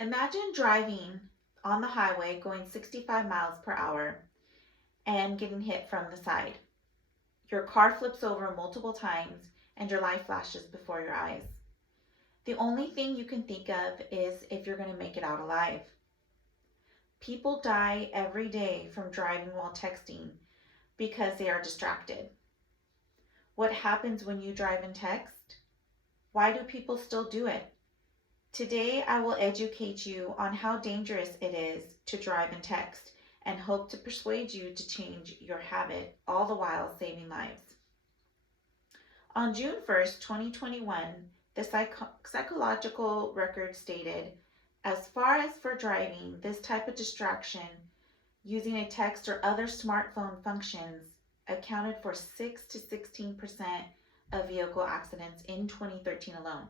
Imagine driving on the highway going 65 miles per hour and getting hit from the side. Your car flips over multiple times and your life flashes before your eyes. The only thing you can think of is if you're going to make it out alive. People die every day from driving while texting because they are distracted. What happens when you drive and text? Why do people still do it? Today, I will educate you on how dangerous it is to drive and text and hope to persuade you to change your habit, all the while saving lives. On June 1st, 2021, the psychological record stated, as far as for driving, this type of distraction using a text or other smartphone functions accounted for 6 to 16% of vehicle accidents in 2013 alone.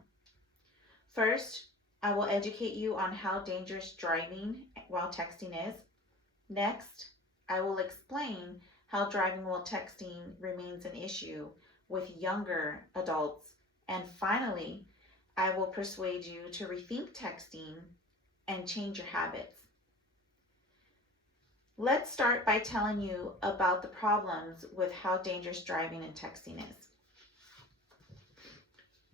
First, I will educate you on how dangerous driving while texting is. Next, I will explain how driving while texting remains an issue with younger adults. And finally, I will persuade you to rethink texting and change your habits. Let's start by telling you about the problems with how dangerous driving and texting is.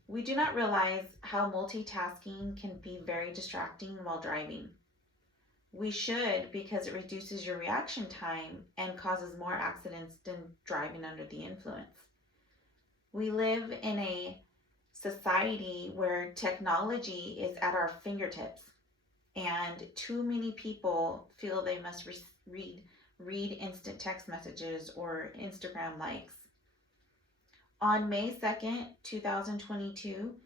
We do not realize how multitasking can be very distracting while driving. We should, because it reduces your reaction time and causes more accidents than driving under the influence. We live in a society where technology is at our fingertips, and too many people feel they must read instant text messages or Instagram likes. On May 2nd, 2022,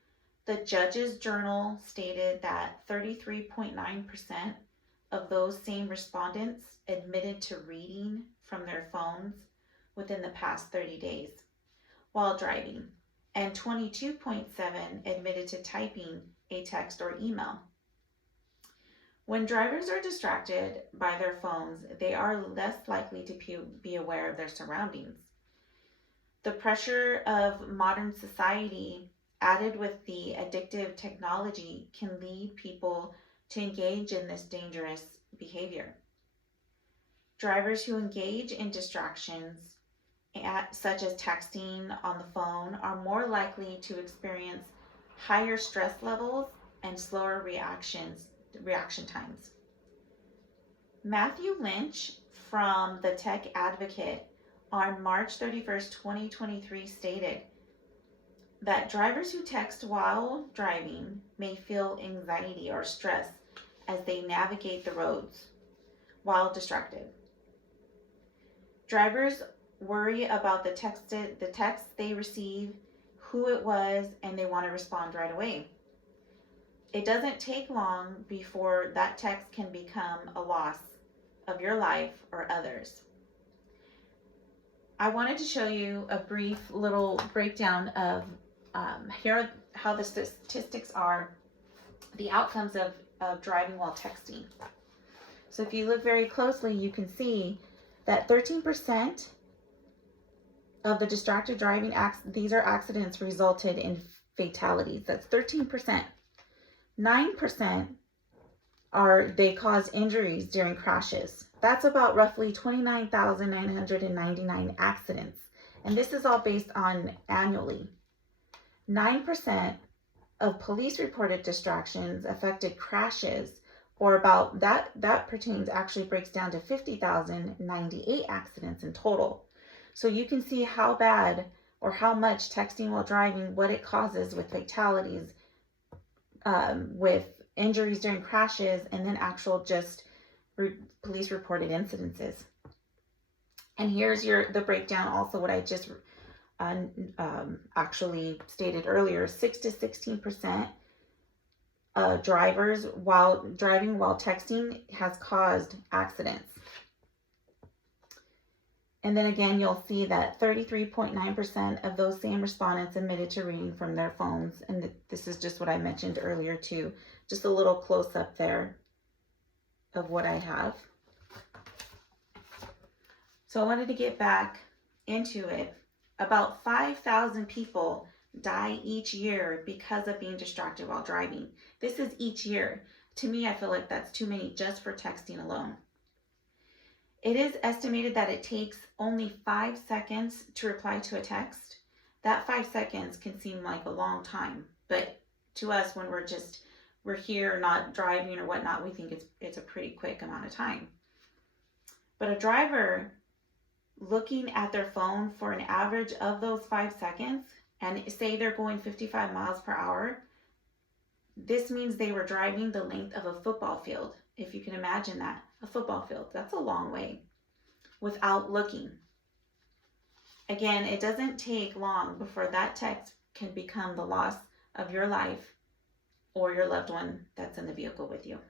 the Judge's Journal stated that 33.9% of those same respondents admitted to reading from their phones within the past 30 days while driving, and 22.7% admitted to typing a text or email. When drivers are distracted by their phones, they are less likely to be aware of their surroundings. The pressure of modern society, added with the addictive technology, can lead people to engage in this dangerous behavior. Drivers who engage in distractions, such as texting on the phone, are more likely to experience higher stress levels and slower reaction times. Matthew Lynch from the Tech Advocate on March 31st, 2023 stated that drivers who text while driving may feel anxiety or stress as they navigate the roads while distracted. Drivers worry about the text they receive, who it was, and they want to respond right away. It doesn't take long before that text can become a loss of your life or others. I wanted to show you a brief little breakdown of here how the statistics are, the outcomes of driving while texting. So if you look very closely, you can see that 13% of the distracted driving these are accidents resulted in fatalities. That's 13%. 9% they cause injuries during crashes. That's about roughly 29,999 accidents. And this is all based on annually. 9% of police reported distractions affected crashes, or about that pertains, actually breaks down to 50,098 accidents in total. So you can see how bad or how much texting while driving, what it causes with fatalities, with injuries during crashes, and then actual just police reported incidences. And here's the breakdown, also what I just actually stated earlier. 6 to 16% drivers while driving while texting has caused accidents. And then again, you'll see that 33.9% of those same respondents admitted to reading from their phones. And this is just what I mentioned earlier too. Just a little close up there of what I have. So I wanted to get back into it. About 5,000 people die each year because of being distracted while driving. This is each year. To me, I feel like that's too many just for texting alone. It is estimated that it takes only 5 seconds to reply to a text. That 5 seconds can seem like a long time, but to us, when we're here, not driving or whatnot, we think it's a pretty quick amount of time. But a driver looking at their phone for an average of those 5 seconds, and say they're going 55 miles per hour, this means they were driving the length of a football field. If you can imagine that, a football field, that's a long way without looking. Again, it doesn't take long before that text can become the loss of your life or your loved one that's in the vehicle with you.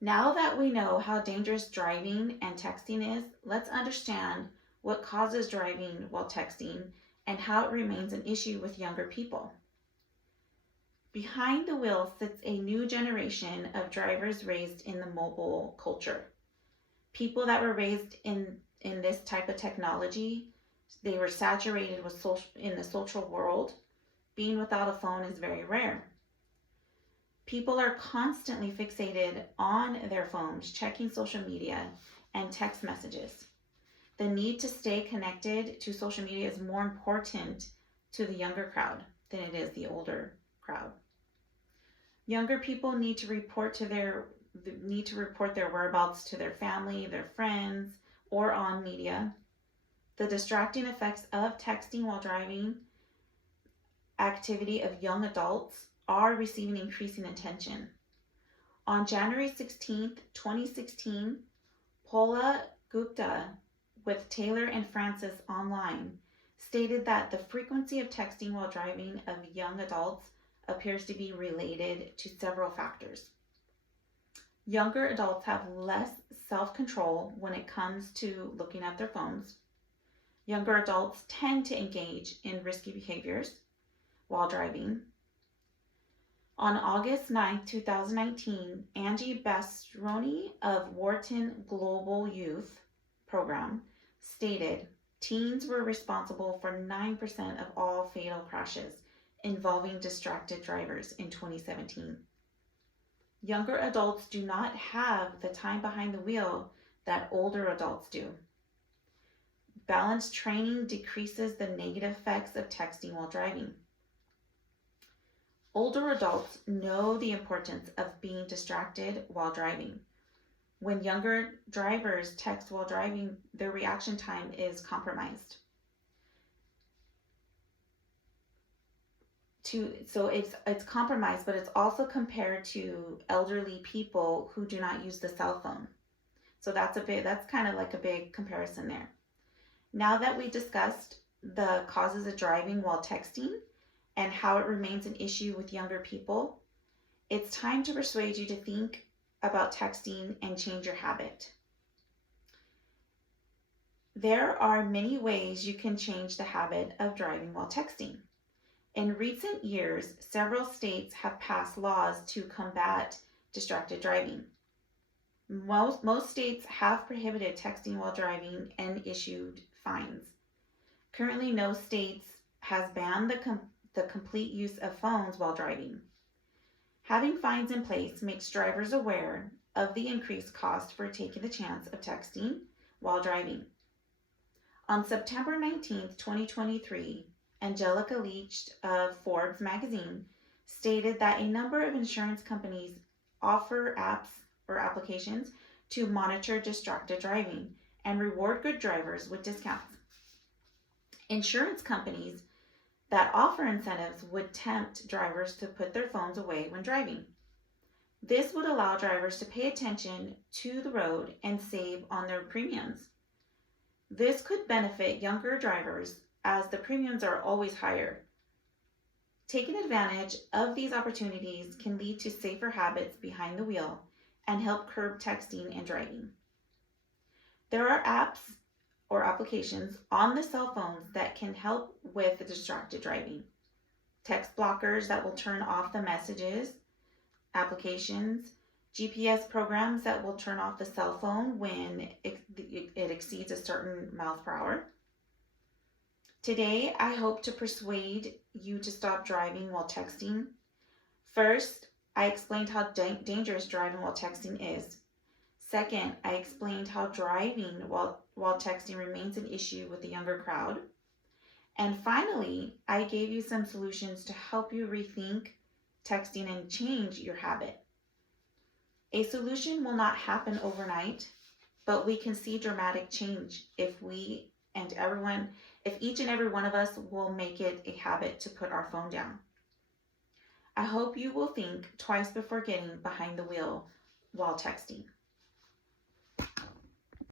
Now that we know how dangerous driving and texting is, let's understand what causes driving while texting and how it remains an issue with younger people. Behind the wheel sits a new generation of drivers raised in the mobile culture. People that were raised in this type of technology, they were saturated with in the social world. Being without a phone is very rare. People are constantly fixated on their phones, checking social media and text messages. The need to stay connected to social media is more important to the younger crowd than it is the older crowd. Younger people need to report their whereabouts to their family, their friends, or on media. The distracting effects of texting while driving activity of young adults are receiving increasing attention. On January 16th, 2016, Paula Gupta with Taylor and Francis Online stated that the frequency of texting while driving of young adults appears to be related to several factors. Younger adults have less self-control when it comes to looking at their phones. Younger adults tend to engage in risky behaviors while driving. On August 9, 2019, Angie Bastroni of Wharton Global Youth Program stated teens were responsible for 9% of all fatal crashes involving distracted drivers in 2017. Younger adults do not have the time behind the wheel that older adults do. Balanced training decreases the negative effects of texting while driving. Older adults know the importance of being distracted while driving. When younger drivers text while driving, their reaction time is compromised. So it's compromised, but it's also compared to elderly people who do not use the cell phone. So that's kind of like a big comparison there. Now that we discussed the causes of driving while texting and how it remains an issue with younger people, it's time to persuade you to think about texting and change your habit. There are many ways you can change the habit of driving while texting. In recent years, several states have passed laws to combat distracted driving. Most states have prohibited texting while driving and issued fines. Currently, no state has banned the complete use of phones while driving. Having fines in place makes drivers aware of the increased cost for taking the chance of texting while driving. On September 19th, 2023, Angelica Leach of Forbes magazine stated that a number of insurance companies offer apps or applications to monitor distracted driving and reward good drivers with discounts. Insurance companies that offer incentives would tempt drivers to put their phones away when driving. This would allow drivers to pay attention to the road and save on their premiums. This could benefit younger drivers as the premiums are always higher. Taking advantage of these opportunities can lead to safer habits behind the wheel and help curb texting and driving. There are apps or applications on the cell phones that can help with the distracted driving. Text blockers that will turn off the messages, applications, GPS programs that will turn off the cell phone when it exceeds a certain miles per hour. Today, I hope to persuade you to stop driving while texting. First, I explained how dangerous driving while texting is. Second, I explained how driving while texting remains an issue with the younger crowd. And finally, I gave you some solutions to help you rethink texting and change your habit. A solution will not happen overnight, but we can see dramatic change if each and every one of us will make it a habit to put our phone down. I hope you will think twice before getting behind the wheel while texting.